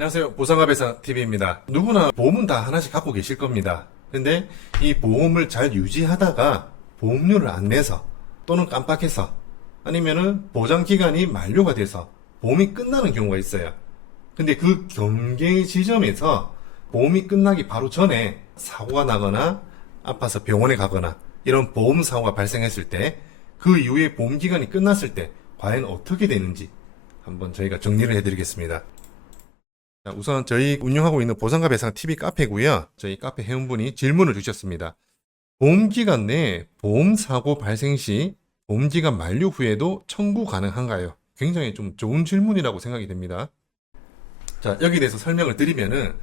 안녕하세요. 보상가배상TV입니다. 누구나 보험은 다 하나씩 갖고 계실 겁니다. 근데 이 보험을 잘 유지하다가 보험료를 안 내서 또는 깜빡해서 아니면은 보장기간이 만료가 돼서 보험이 끝나는 경우가 있어요. 근데 그 경계 지점에서 보험이 끝나기 바로 전에 사고가 나거나 아파서 병원에 가거나 이런 보험 사고가 발생했을 때 그 이후에 보험 기간이 끝났을 때 과연 어떻게 되는지 한번 저희가 정리를 해드리겠습니다. 자, 우선 저희 운영하고 있는 보상가 배상 TV 카페고요. 저희 카페 회원분이 질문을 주셨습니다. 보험기간 내에 보험사고 발생 시 보험기간 만료 후에도 청구 가능한가요? 굉장히 좀 좋은 질문이라고 생각이 됩니다. 자, 여기에 대해서 설명을 드리면은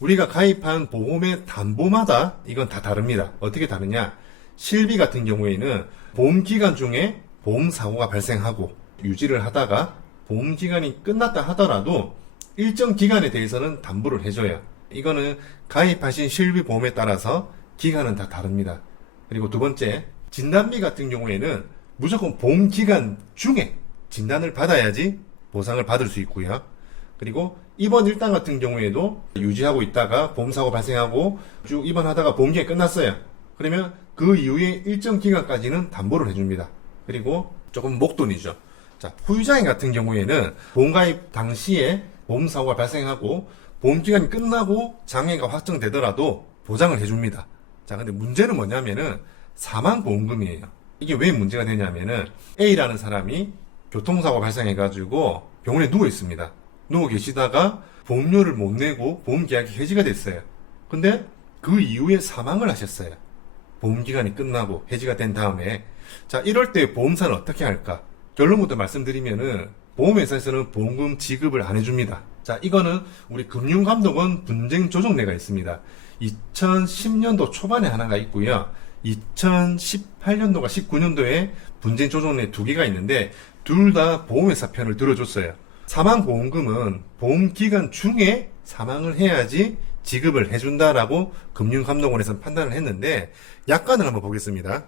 우리가 가입한 보험의 담보마다 이건 다 다릅니다. 어떻게 다르냐? 실비 같은 경우에는 보험기간 중에 보험사고가 발생하고 유지를 하다가 보험기간이 끝났다 하더라도 일정 기간에 대해서는 담보를 해줘요. 이거는 가입하신 실비보험에 따라서 기간은 다 다릅니다. 그리고 두 번째, 진단비 같은 경우에는 무조건 보험기간 중에 진단을 받아야지 보상을 받을 수 있고요. 그리고 입원 일당 같은 경우에도 유지하고 있다가 보험사고 발생하고 쭉 입원하다가 보험기간이 끝났어요. 그러면 그 이후에 일정 기간까지는 담보를 해줍니다. 그리고 조금 목돈이죠. 자, 후유장애 같은 경우에는 보험가입 당시에 보험사고가 발생하고 보험기간이 끝나고 장애가 확정되더라도 보장을 해줍니다. 자, 근데 문제는 뭐냐면은 사망보험금이에요. 이게 왜 문제가 되냐면은 A라는 사람이 교통사고 발생해가지고 병원에 누워 있습니다. 누워 계시다가 보험료를 못 내고 보험계약이 해지가 됐어요. 근데 그 이후에 사망을 하셨어요. 보험기간이 끝나고 해지가 된 다음에. 자, 이럴 때 보험사는 어떻게 할까? 결론부터 말씀드리면은 보험회사에서는 보험금 지급을 안 해줍니다. 자, 이거는 우리 금융감독원 분쟁조정례가 있습니다. 2010년도 초반에 하나가 있고요. 2018년도가 19년도에 분쟁조정례 두 개가 있는데 둘 다 보험회사 편을 들어줬어요. 사망보험금은 보험기간 중에 사망을 해야지 지급을 해준다라고 금융감독원에서는 판단을 했는데 약관을 한번 보겠습니다.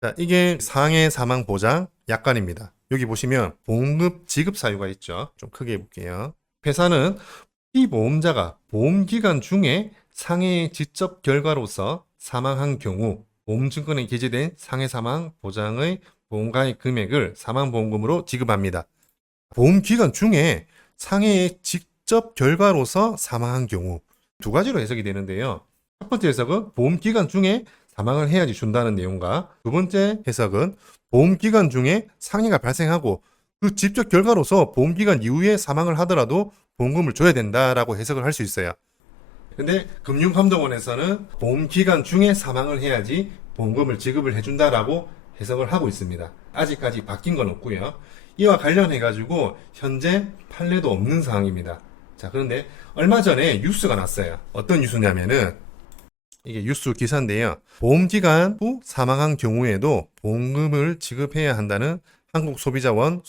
자, 이게 상해 사망 보장 약관입니다. 여기 보시면 보험금 지급 사유가 있죠. 좀 크게 해볼게요. 회사는 피보험자가 보험기간 중에 상해의 지적 결과로서 사망한 경우 보험증권에 기재된 상해 사망 보장의 보험가입 금액을 사망보험금으로 지급합니다. 보험기간 중에 상해의 직접 결과로서 사망한 경우 두 가지로 해석이 되는데요. 첫 번째 해석은 보험기간 중에 사망을 해야지 준다는 내용과 두 번째 해석은 보험기간 중에 상해가 발생하고 그 직접 결과로서 보험기간 이후에 사망을 하더라도 보험금을 줘야 된다라고 해석을 할 수 있어요. 근데 금융감독원에서는 보험기간 중에 사망을 해야지 보험금을 지급을 해준다라고 해석을 하고 있습니다. 아직까지 바뀐 건 없고요. 이와 관련해가지고 현재 판례도 없는 상황입니다. 자, 그런데 얼마 전에 뉴스가 났어요. 어떤 뉴스냐면은 이게 뉴스 기사인데요. 보험기간 후 사망한 경우에도 보험금을 지급해야 한다는 한국소비자원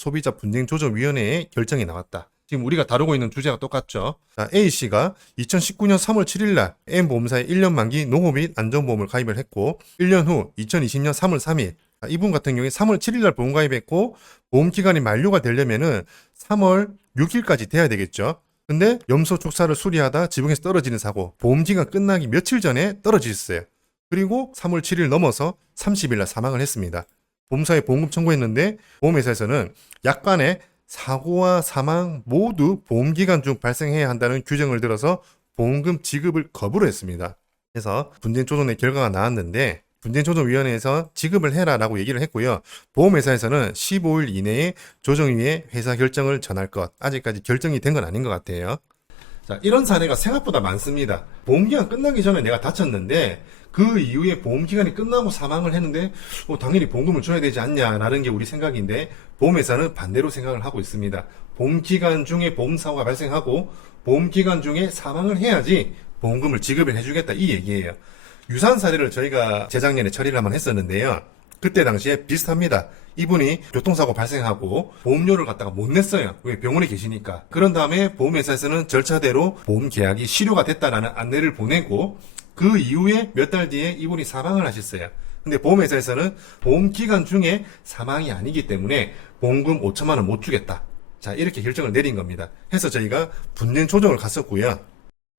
소비자분쟁조정위원회의 결정이 나왔다. 지금 우리가 다루고 있는 주제가 똑같죠. 자, A씨가 2019년 3월 7일 날 M보험사에 1년 만기 농업 및 안전보험을 가입을 했고 1년 후 2020년 3월 3일 이분 같은 경우에 3월 7일 날 보험 가입했고 보험기간이 만료가 되려면은 3월 6일까지 돼야 되겠죠. 근데 염소 축사를 수리하다 지붕에서 떨어지는 사고 보험기간 끝나기 며칠 전에 떨어지셨어요. 그리고 3월 7일 넘어서 30일 날 사망을 했습니다. 보험사에 보험금 청구했는데 보험회사에서는 약관에 사고와 사망 모두 보험기간 중 발생해야 한다는 규정을 들어서 보험금 지급을 거부를 했습니다. 그래서 분쟁조정의 결과가 나왔는데 분쟁조정위원회에서 지급을 해라라고 얘기를 했고요. 보험회사에서는 15일 이내에 조정위에 회사 결정을 전할 것. 아직까지 결정이 된 건 아닌 것 같아요. 자, 이런 사례가 생각보다 많습니다. 보험기간 끝나기 전에 내가 다쳤는데 그 이후에 보험기간이 끝나고 사망을 했는데 당연히 보험금을 줘야 되지 않냐라는 게 우리 생각인데 보험회사는 반대로 생각을 하고 있습니다. 보험기간 중에 보험사고가 발생하고 보험기간 중에 사망을 해야지 보험금을 지급을 해주겠다 이 얘기예요. 유사한 사례를 저희가 재작년에 처리를 한번 했었는데요. 그때 당시에 비슷합니다. 이분이 교통사고 발생하고 보험료를 갖다가 못 냈어요. 왜? 병원에 계시니까. 그런 다음에 보험회사에서는 절차대로 보험계약이 실효가 됐다라는 안내를 보내고 그 이후에 몇 달 뒤에 이분이 사망을 하셨어요. 근데 보험회사에서는 보험기간 중에 사망이 아니기 때문에 보험금 5천만 원 못 주겠다. 자, 이렇게 결정을 내린 겁니다. 해서 저희가 분쟁 조정을 갔었고요.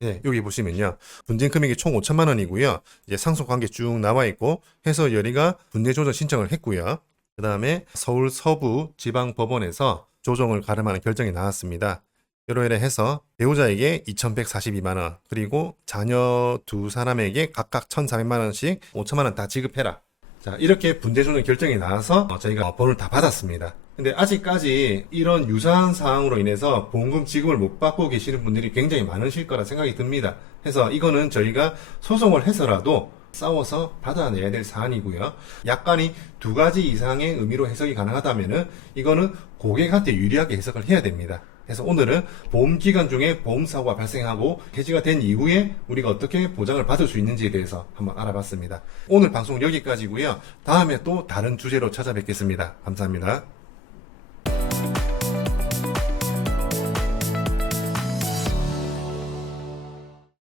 네, 여기 보시면요. 분쟁 금액이 총 5천만 원이고요. 이제 상속 관계 쭉 나와 있고 해서 여리가 분쟁 조정 신청을 했고요. 그 다음에 서울 서부 지방법원에서 조정을 가름하는 결정이 나왔습니다. 이러이러 해서 배우자에게 2,142만 원, 그리고 자녀 두 사람에게 각각 1,400만 원씩 5천만 원 다 지급해라. 자, 이렇게 분쟁 조정 결정이 나와서 저희가 본을 다 받았습니다. 근데 아직까지 이런 유사한 사항으로 인해서 보험금 지급을 못 받고 계시는 분들이 굉장히 많으실 거라 생각이 듭니다. 그래서 이거는 저희가 소송을 해서라도 싸워서 받아내야 될 사안이고요. 약간이 두 가지 이상의 의미로 해석이 가능하다면은 이거는 고객한테 유리하게 해석을 해야 됩니다. 그래서 오늘은 보험 기간 중에 보험사고가 발생하고 해지가 된 이후에 우리가 어떻게 보장을 받을 수 있는지에 대해서 한번 알아봤습니다. 오늘 방송 여기까지고요. 다음에 또 다른 주제로 찾아뵙겠습니다. 감사합니다.